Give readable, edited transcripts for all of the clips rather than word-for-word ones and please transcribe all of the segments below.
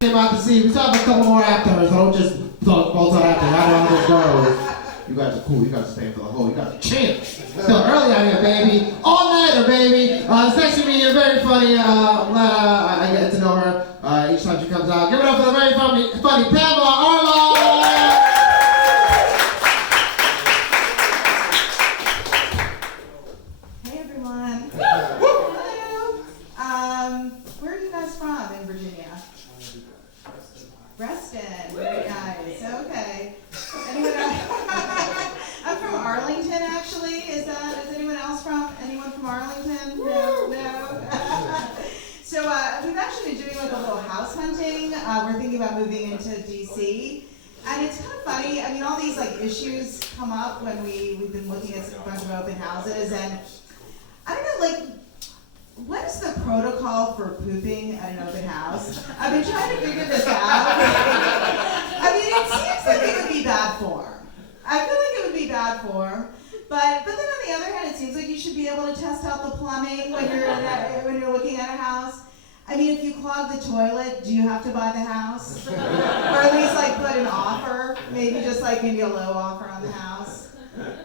Came out to see. We still have a couple more after, so don't just bolt on after. I don't know those girls. You guys are cool. You guys stay for the whole. You guys are champs. Still early out here, baby. All nighter, baby. It's next to me. You're very funny. I'm glad I get to know her each time she comes out. Give it up for the very funny Pamela Arlo. Hey everyone. Hello. Where are you guys from in Virginia? Reston. Very nice. Okay. Anyone else? I'm from Arlington, actually. Is anyone else anyone from Arlington? No. So we've actually been doing like a little house hunting. We're thinking about moving into DC. And it's kind of funny. I mean, all these like issues come up when we've been looking at a bunch of open houses, and I don't know, like, what's the protocol for pooping at an open house? I've been trying to figure this out. I mean, it seems like it would be bad form. I feel like it would be bad form. But then on the other hand, it seems like you should be able to test out the plumbing when you're looking at a house. I mean, if you clog the toilet, do you have to buy the house? Or at least like put an offer, maybe a low offer on the house.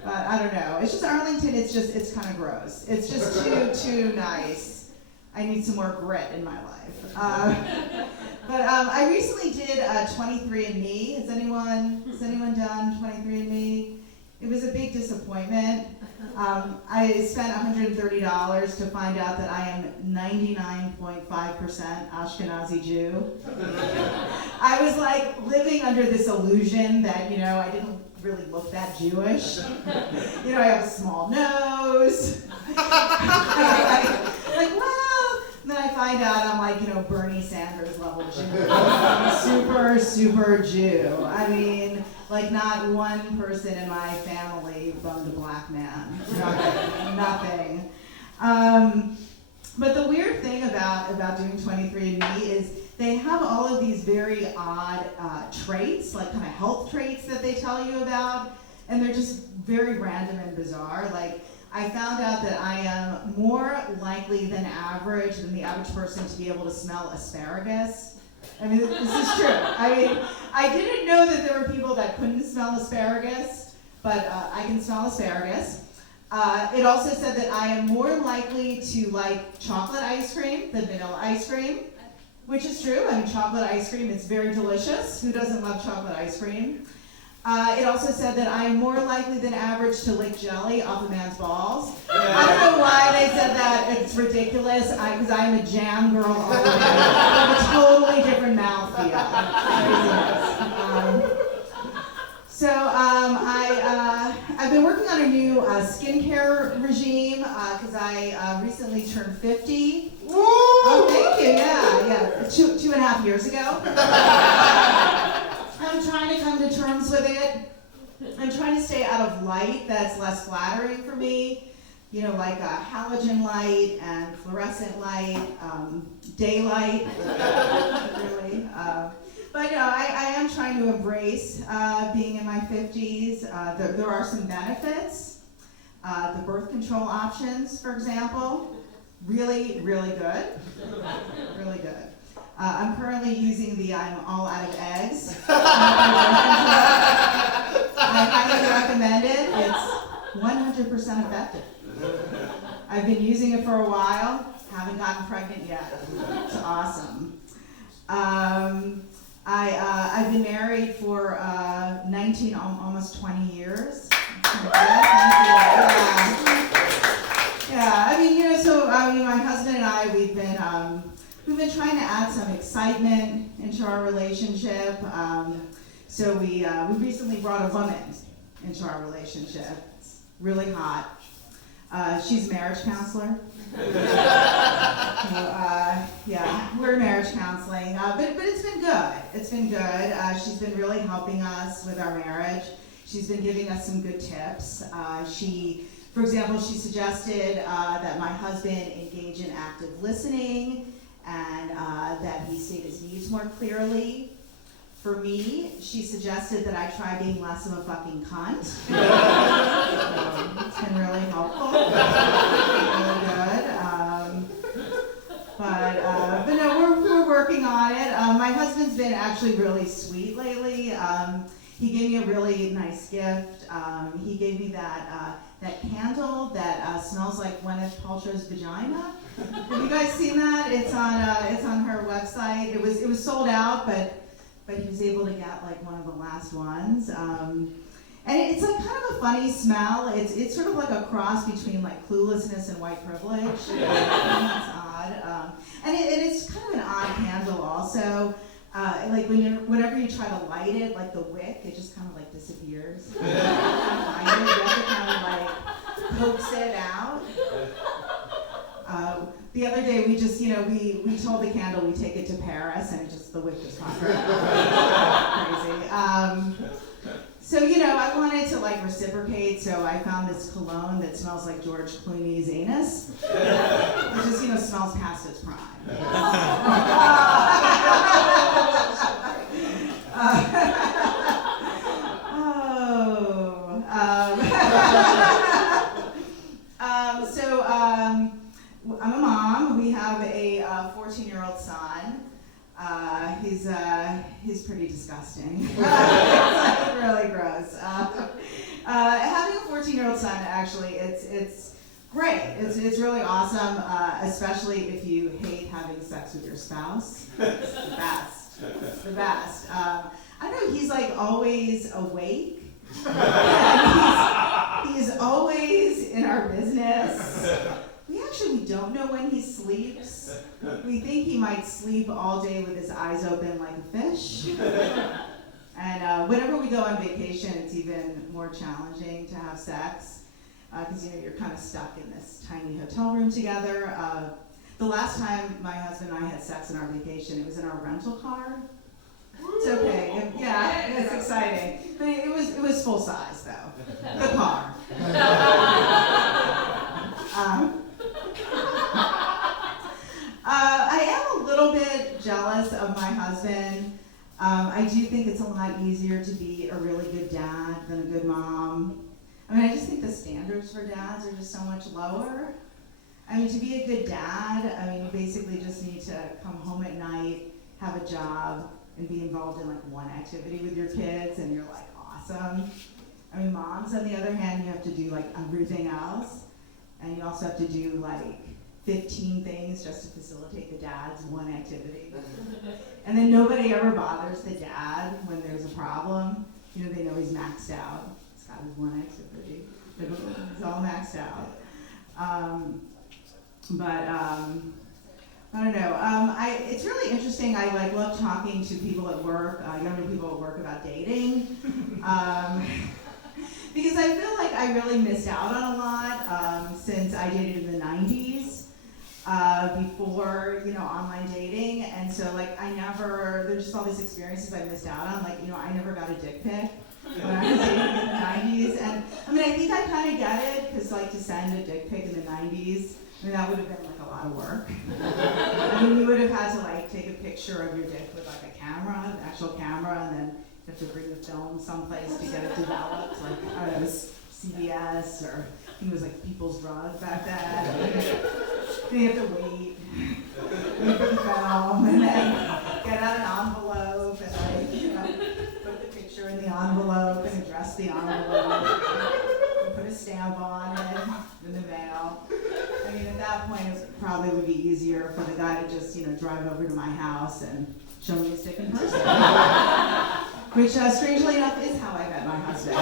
But I don't know. It's just Arlington. It's kind of gross. It's just too nice. I need some more grit in my life. But I recently did 23andMe. Has anyone done 23andMe? It was a big disappointment. I spent $130 to find out that I am 99.5% Ashkenazi Jew. I was like living under this illusion that, I didn't really look that Jewish. I have a small nose. And then I find out I'm like, Bernie Sanders level Jew. Super Jew. I mean, like not one person in my family boned a black man. Nothing. But the weird thing about doing 23andMe is they have all of these very odd traits, like kind of health traits that they tell you about, and they're just very random and bizarre. Like, I found out that I am more likely than the average person to be able to smell asparagus. I mean, this is true. I mean, I didn't know that there were people that couldn't smell asparagus, but I can smell asparagus. It also said that I am more likely to like chocolate ice cream than vanilla ice cream, which is true. I mean, chocolate ice cream is very delicious. Who doesn't love chocolate ice cream? It also said that I am more likely than average to lick jelly off a man's balls. I don't know why they said that. It's ridiculous, because I'm a jam girl all the way. I have a totally different mouthfeel. I've been working on a new skincare regime because I recently turned 50. Woo! Oh, thank you. Yeah. 2.5 years ago. I'm trying to come to terms with it. I'm trying to stay out of light that's less flattering for me. Like halogen light and fluorescent light, daylight, really. But I am trying to embrace being in my 50s. There are some benefits. The birth control options, for example, really, really good. Really good. I'm currently using the I'm all out of eggs. I highly recommend it. It's 100% effective. I've been using it for a while. Haven't gotten pregnant yet. It's awesome. I've been married for 19, almost 20 years. Yeah. I mean, my husband and I, we've been trying to add some excitement into our relationship. So we recently brought a woman into our relationship. It's really hot. She's a marriage counselor. We're marriage counseling, but it's been good. It's been good. She's been really helping us with our marriage. She's been giving us some good tips. For example, she suggested that my husband engage in active listening and that he state his needs more clearly. For me, she suggested that I try being less of a fucking cunt. It's been really helpful. Really good. But no, we're working on got it. My husband's been actually really sweet lately. He gave me a really nice gift. He gave me that candle that smells like Gwyneth Paltrow's vagina. Have you guys seen that? It's on her website. It was sold out, but he was able to get like one of the last ones. And it's like kind of a funny smell. It's sort of like a cross between like cluelessness and white privilege. It's odd. And it's kind of an odd candle also. Like whenever you try to light it, like the wick, it just kind of like disappears. You have to kind of like coax it out. The other day we just, we told the candle we take it to Paris and the wick just popped out. Crazy. So, I wanted to like reciprocate, so I found this cologne that smells like George Clooney's anus. It just, smells past its prime. I'm a mom. We have a 14-year-old son. He's pretty disgusting. It's like really gross. Having a 14-year-old son, actually, it's great. It's really awesome, especially if you hate having sex with your spouse. It's the best. It's the best. I know he's like always awake. He's always in our business. We don't know when he sleeps. We think he might sleep all day with his eyes open like a fish. And whenever we go on vacation, it's even more challenging to have sex because you're kind of stuck in this tiny hotel room together. The last time my husband and I had sex on our vacation, it was in our rental car. It's okay. It's exciting. But it was full size though. The car. I am a little bit jealous of my husband. I do think it's a lot easier to be a really good dad than a good mom. I just think the standards for dads are just so much lower. To be a good dad, you basically just need to come home at night, have a job, and be involved in like one activity with your kids, and you're like awesome. Moms, on the other hand, you have to do like everything else, and you also have to do like 15 things just to facilitate the dad's one activity. And then nobody ever bothers the dad when there's a problem. They know he's maxed out. He's got his one activity. It's all maxed out. I don't know. It's really interesting. I love talking to people at work, younger people at work about dating. Because I feel like I really missed out on a lot since I dated in the 90s. Before, online dating, and so there's just all these experiences I missed out on. I never got a dick pic when I was dating in the 90s, and I think I kind of get it, because to send a dick pic in the 90s, that would have been a lot of work. You would have had to take a picture of your dick with a camera, an actual camera, and then you have to bring the film someplace to get it developed, I don't know, CBS, or I think it was People's Drug back then. Then you have to wait for the film, and then get out an envelope, and put the picture in the envelope, and address the envelope, and put a stamp on it in the mail. At that point, it probably would be easier for the guy to just, drive over to my house and show me his dick in person. Which, strangely enough, is how I met my husband.